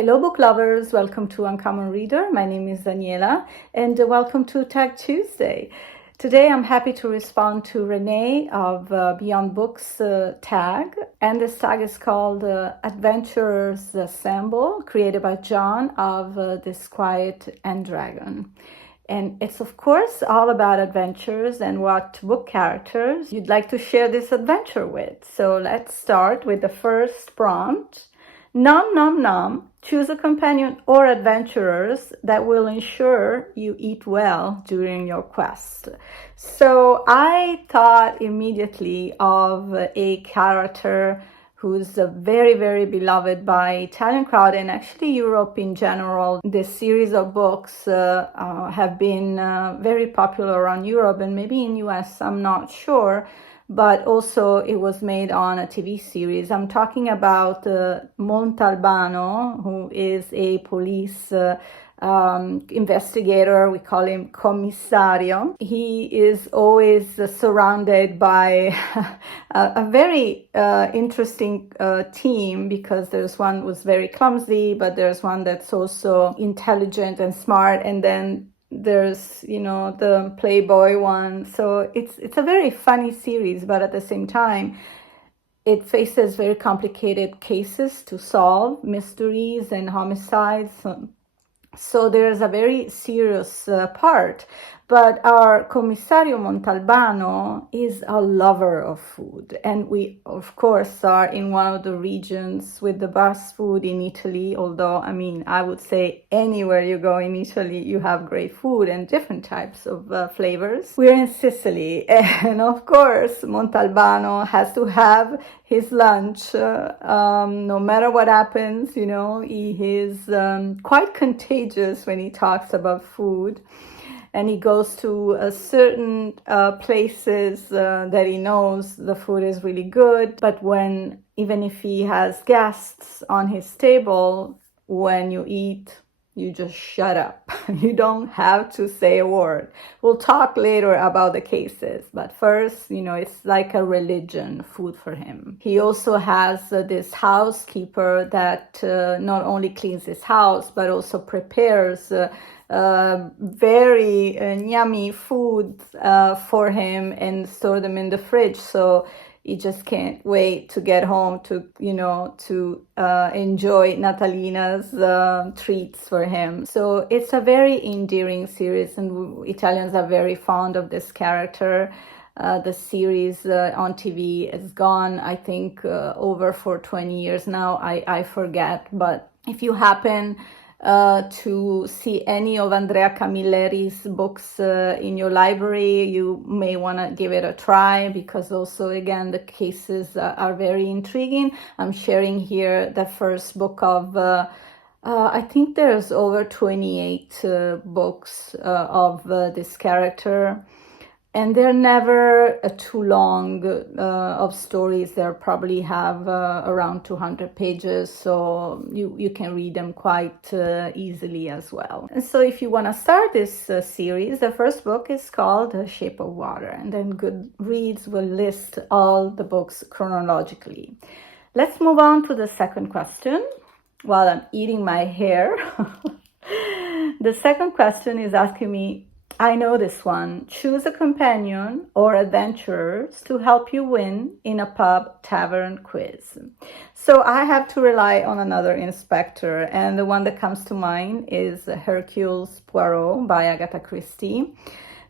Hello book lovers, welcome to Uncommon Reader. My name is Daniela and welcome to Tag Tuesday. Today I'm happy to respond to Reney of Beyond Books tag, and this tag is called Adventurers Assemble, created by John of Disquiet and Dragon. And it's of course all about adventures and what book characters you'd like to share this adventure with. So let's start with the first prompt. Nom Nom Nom, choose a companion or adventurers that will ensure you eat well during your quest. So I thought immediately of a character who's very, very beloved by Italian crowd and actually Europe in general. This series of books have been very popular around Europe and maybe in US, I'm not sure. But also it was made on a TV series. I'm talking about Montalbano, who is a police investigator. We call him Commissario. He is always surrounded by a very interesting team, because there's one who's very clumsy, but there's one that's also intelligent and smart, and then there's, the playboy one. So it's a very funny series, but at the same time, it faces very complicated cases to solve, mysteries and homicides. So there's a very serious part. But our Commissario Montalbano is a lover of food. And we, of course, are in one of the regions with the best food in Italy. Although, I would say anywhere you go in Italy, you have great food and different types of flavors. We're in Sicily. And of course, Montalbano has to have his lunch, no matter what happens. He is quite contagious when he talks about food. And he goes to certain places that he knows the food is really good. But even if he has guests on his table, when you eat, you just shut up. You don't have to say a word. We'll talk later about the cases. But first, it's like a religion, food for him. He also has this housekeeper that not only cleans his house, but also prepares very yummy food for him and store them in the fridge. So he just can't wait to get home to enjoy Natalina's treats for him. So it's a very endearing series, and Italians are very fond of this character. The series on TV is gone, I think, over for 20 years now. I forget, but if you happen to see any of Andrea Camilleri's books in your library, you may want to give it a try, because also, again, the cases are very intriguing. I'm sharing here the first book of, I think there's over 28 books of this character. And they're never too long of stories. They probably have around 200 pages, so you can read them quite easily as well. And so if you want to start this series, the first book is called The Shape of Water, and then Goodreads will list all the books chronologically. Let's move on to the second question while I'm eating my hair. The second question is asking me, I know this one. Choose a companion or adventurers to help you win in a pub tavern quiz. So I have to rely on another inspector, and the one that comes to mind is Hercule Poirot by Agatha Christie,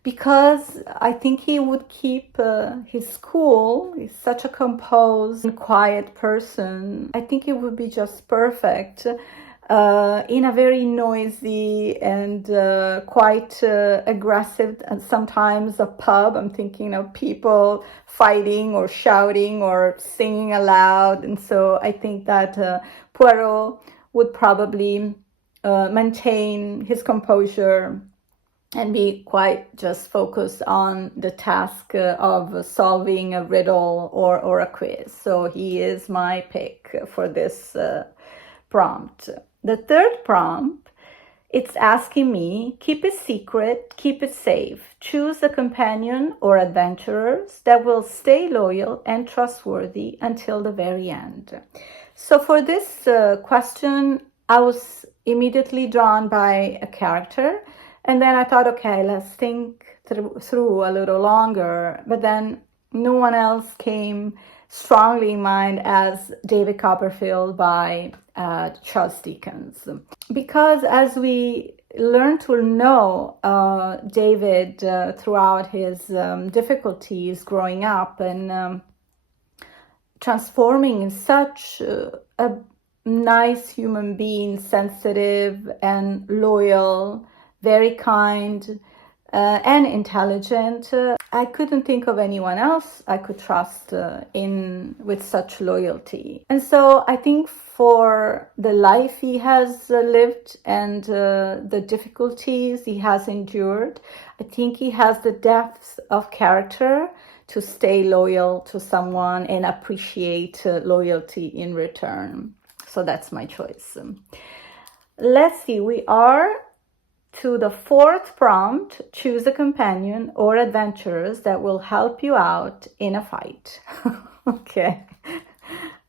because I think he would keep his cool. He's such a composed and quiet person. I think it would be just perfect in a very noisy and quite aggressive, and sometimes a pub. I'm thinking of people fighting or shouting or singing aloud. And so I think that Poirot would probably maintain his composure and be quite just focused on the task of solving a riddle or a quiz. So he is my pick for this prompt. The third prompt, it's asking me, keep it secret, keep it safe. Choose a companion or adventurers that will stay loyal and trustworthy until the very end. So for this question, I was immediately drawn by a character, and then I thought, okay, let's think through a little longer. But then no one else came strongly in mind as David Copperfield by Charles Dickens. Because as we learn to know David throughout his difficulties growing up and transforming in such a nice human being, sensitive and loyal, very kind and intelligent. I couldn't think of anyone else I could trust with such loyalty. And so I think for the life he has lived and the difficulties he has endured, I think he has the depth of character to stay loyal to someone and appreciate loyalty in return. So that's my choice. Let's see, we are to the fourth prompt. Choose a companion or adventurers that will help you out in a fight. Okay.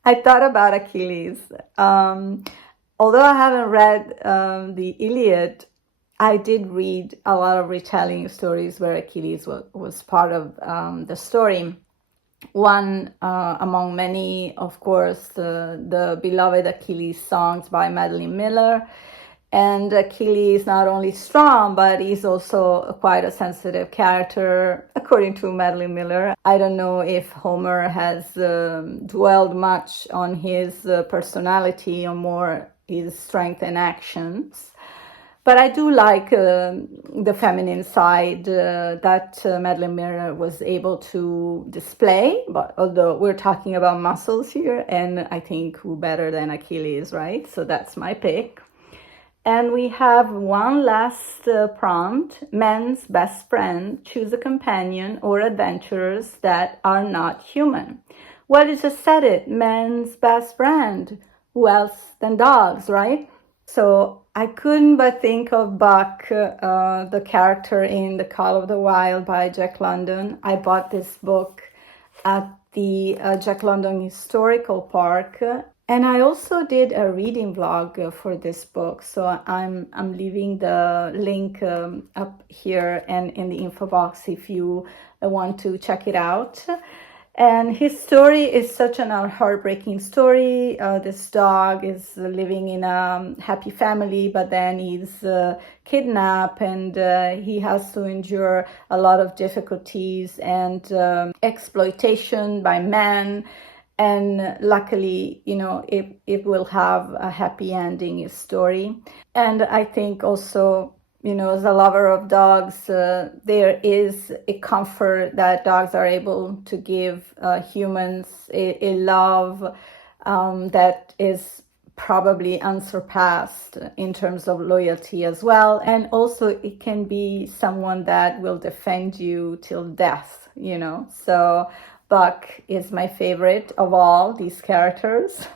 I thought about Achilles. Although I haven't read the Iliad, I did read a lot of retelling stories where Achilles was part of the story. One among many, of course, the beloved Achilles songs by Madeline Miller. And Achilles not only strong, but he's also quite a sensitive character, according to Madeline Miller. I don't know if Homer has dwelled much on his personality or more his strength and actions. But I do like the feminine side that Madeline Miller was able to display. But although we're talking about muscles here, and I think who better than Achilles, right? So that's my pick. And we have one last prompt, men's best friend, choose a companion or adventurers that are not human. Well, you just said it, men's best friend. Who else than dogs, right? So I couldn't but think of Buck, the character in The Call of the Wild by Jack London. I bought this book at the Jack London Historical Park. And I also did a reading vlog for this book, so I'm leaving the link up here and in the info box if you want to check it out. And his story is such an heartbreaking story. This dog is living in a happy family, but then he's kidnapped and he has to endure a lot of difficulties and exploitation by men. And luckily, you know, it will have a happy ending, his story. And I think also, you know, as a lover of dogs, there is a comfort that dogs are able to give humans, a love that is probably unsurpassed in terms of loyalty as well. And also it can be someone that will defend you till death, you know. So Buck is my favorite of all these characters.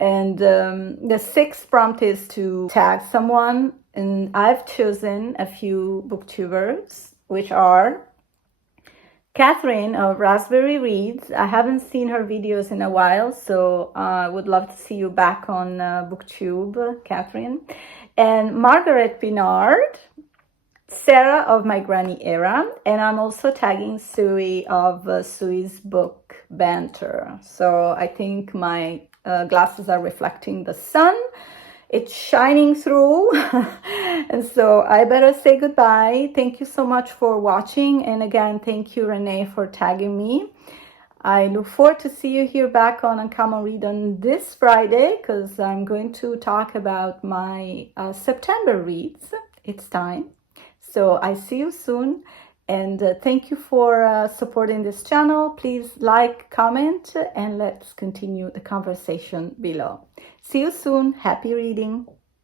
And the sixth prompt is to tag someone. And I've chosen a few booktubers, which are Katherine of Raspberry Reads. I haven't seen her videos in a while, so I would love to see you back on BookTube, Katherine. And Margaret Pinard, Sarah of My Granny Era, and I'm also tagging Sui of Sui's Book Banter. So I think my glasses are reflecting the sun. It's shining through. And so I better say goodbye. Thank you so much for watching. And again, thank you, Reney, for tagging me. I look forward to see you here back on Uncommon Read on this Friday, because I'm going to talk about my September reads. It's time. So I see you soon, and thank you for supporting this channel. Please like, comment, and let's continue the conversation below. See you soon. Happy reading.